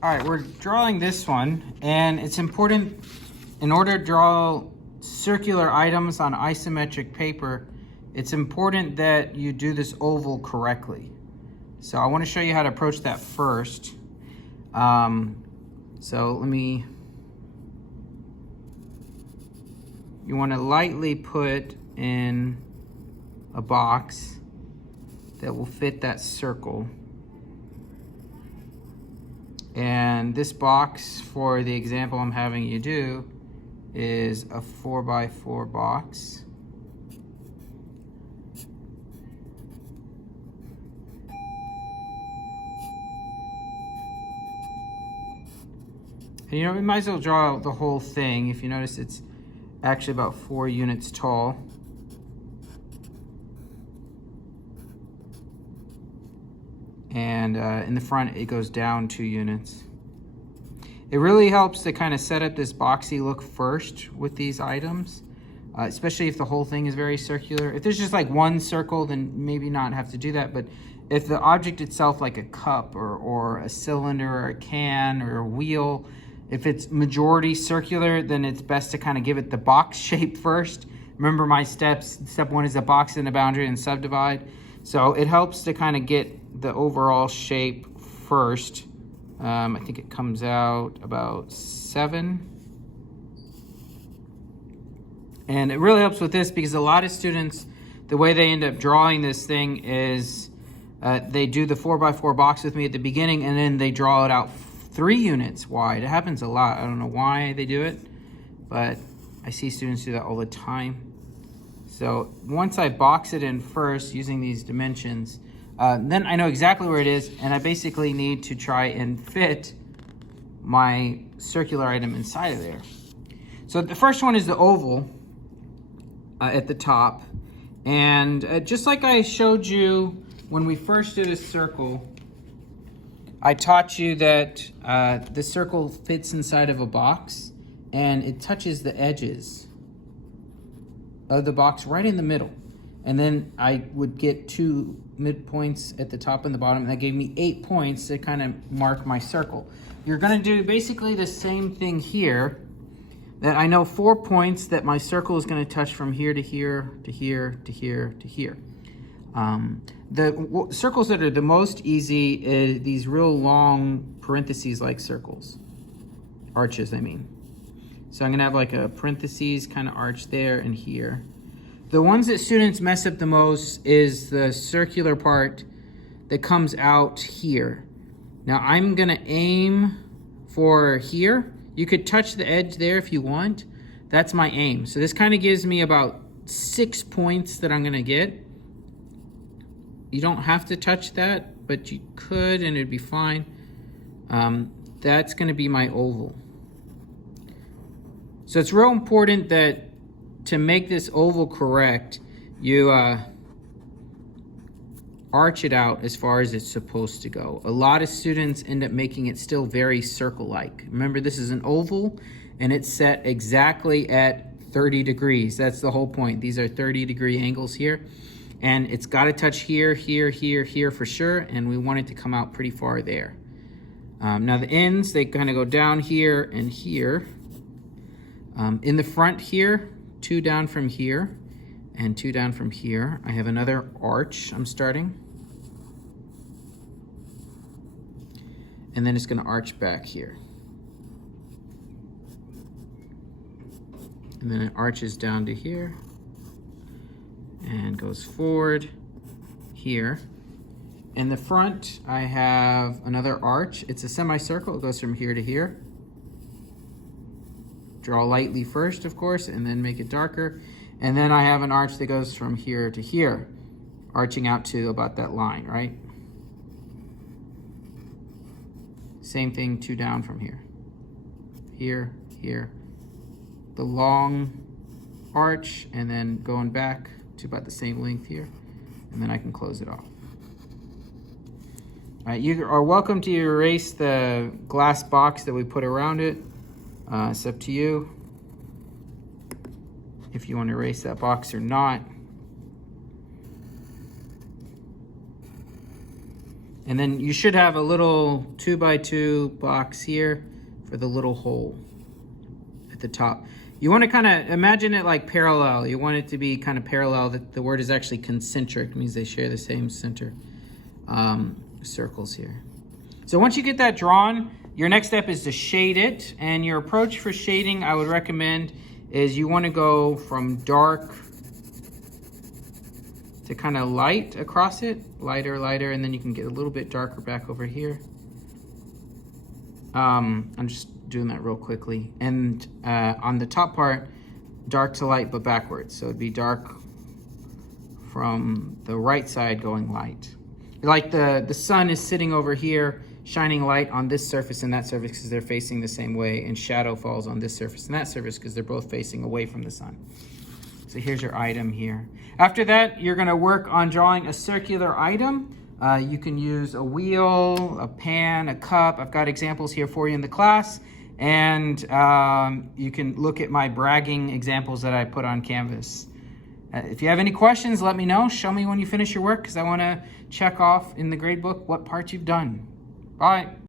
All right, we're drawing this one, and it's important in order to draw circular items on isometric paper, it's important that you do this oval correctly. So I want to show you how to approach that first. You want to lightly put in a box that will fit that circle. And this box, for the example I'm having you do, is a 4x4 box. And we might as well draw out the whole thing. If you notice, it's actually about 4 units tall. And in the front, it goes down 2 units. It really helps to kind of set up this boxy look first with these items, especially if the whole thing is very circular. If there's just like one circle, then maybe not have to do that. But if the object itself, like a cup or a cylinder or a can or a wheel, if it's majority circular, then it's best to kind of give it the box shape first. Remember my steps. Step 1 is a box in a boundary and subdivide. So it helps to kind of get the overall shape first. I think it comes out about 7. And it really helps with this because a lot of students, the way they end up drawing this thing is they do the 4x4 box with me at the beginning, and then they draw it out 3 units wide. It happens a lot. I don't know why they do it, but I see students do that all the time. So once I box it in first using these dimensions, then I know exactly where it is, and I basically need to try and fit my circular item inside of there. So the first one is the oval at the top. And just like I showed you when we first did a circle, I taught you that the circle fits inside of a box and it touches the edges of the box right in the middle. And then I would get 2 midpoints at the top and the bottom, and that gave me 8 points to kind of mark my circle. You're gonna do basically the same thing here, that I know 4 points that my circle is gonna touch from here to here, to here, to here, to here. The circles that are the most easy is these real long parentheses-like circles. Arches, I mean. So I'm gonna have like a parentheses kind of arch there and here. The ones that students mess up the most is the circular part that comes out here. Now I'm gonna aim for here. You could touch the edge there if you want. That's my aim. So this kind of gives me about 6 points that I'm gonna get. You don't have to touch that, but you could and it'd be fine. That's gonna be my oval. So it's real important that to make this oval correct, you arch it out as far as it's supposed to go. A lot of students end up making it still very circle-like. Remember, this is an oval and it's set exactly at 30 degrees. That's the whole point. These are 30-degree angles here. And it's gotta touch here, here, here, here for sure, and we want it to come out pretty far there. Now the ends, they kind of go down here and here. In the front here, 2 down from here and 2 down from here. I have another arch I'm starting. And then it's gonna arch back here. And then it arches down to here and goes forward here. In the front, I have another arch. It's a semicircle, it goes from here to here. Draw lightly first, of course, and then make it darker. And then I have an arch that goes from here to here, arching out to about that line, right? Same thing, 2 down from here. Here, here. The long arch, and then going back to about the same length here. And then I can close it off. All right, you are welcome to erase the glass box that we put around it. It's up to you if you want to erase that box or not. And then you should have a little 2x2 box here for the little hole at the top. You want to kind of imagine it like parallel. You want it to be kind of parallel. The word is actually concentric, means they share the same center circles here. So once you get that drawn, your next step is to shade it. And your approach for shading, I would recommend, is you want to go from dark to kind of light across it, lighter, and then you can get a little bit darker back over here. I'm just doing that real quickly. And on the top part, dark to light, but backwards. So it'd be dark from the right side going light. Like the sun is sitting over here, shining light on this surface and that surface because they're facing the same way, and shadow falls on this surface and that surface because they're both facing away from the sun. So here's your item here. After that, you're gonna work on drawing a circular item. You can use a wheel, a pan, a cup. I've got examples here for you in the class. And you can look at my bragging examples that I put on Canvas. If you have any questions, let me know. Show me when you finish your work because I wanna check off in the grade book what parts you've done. Bye.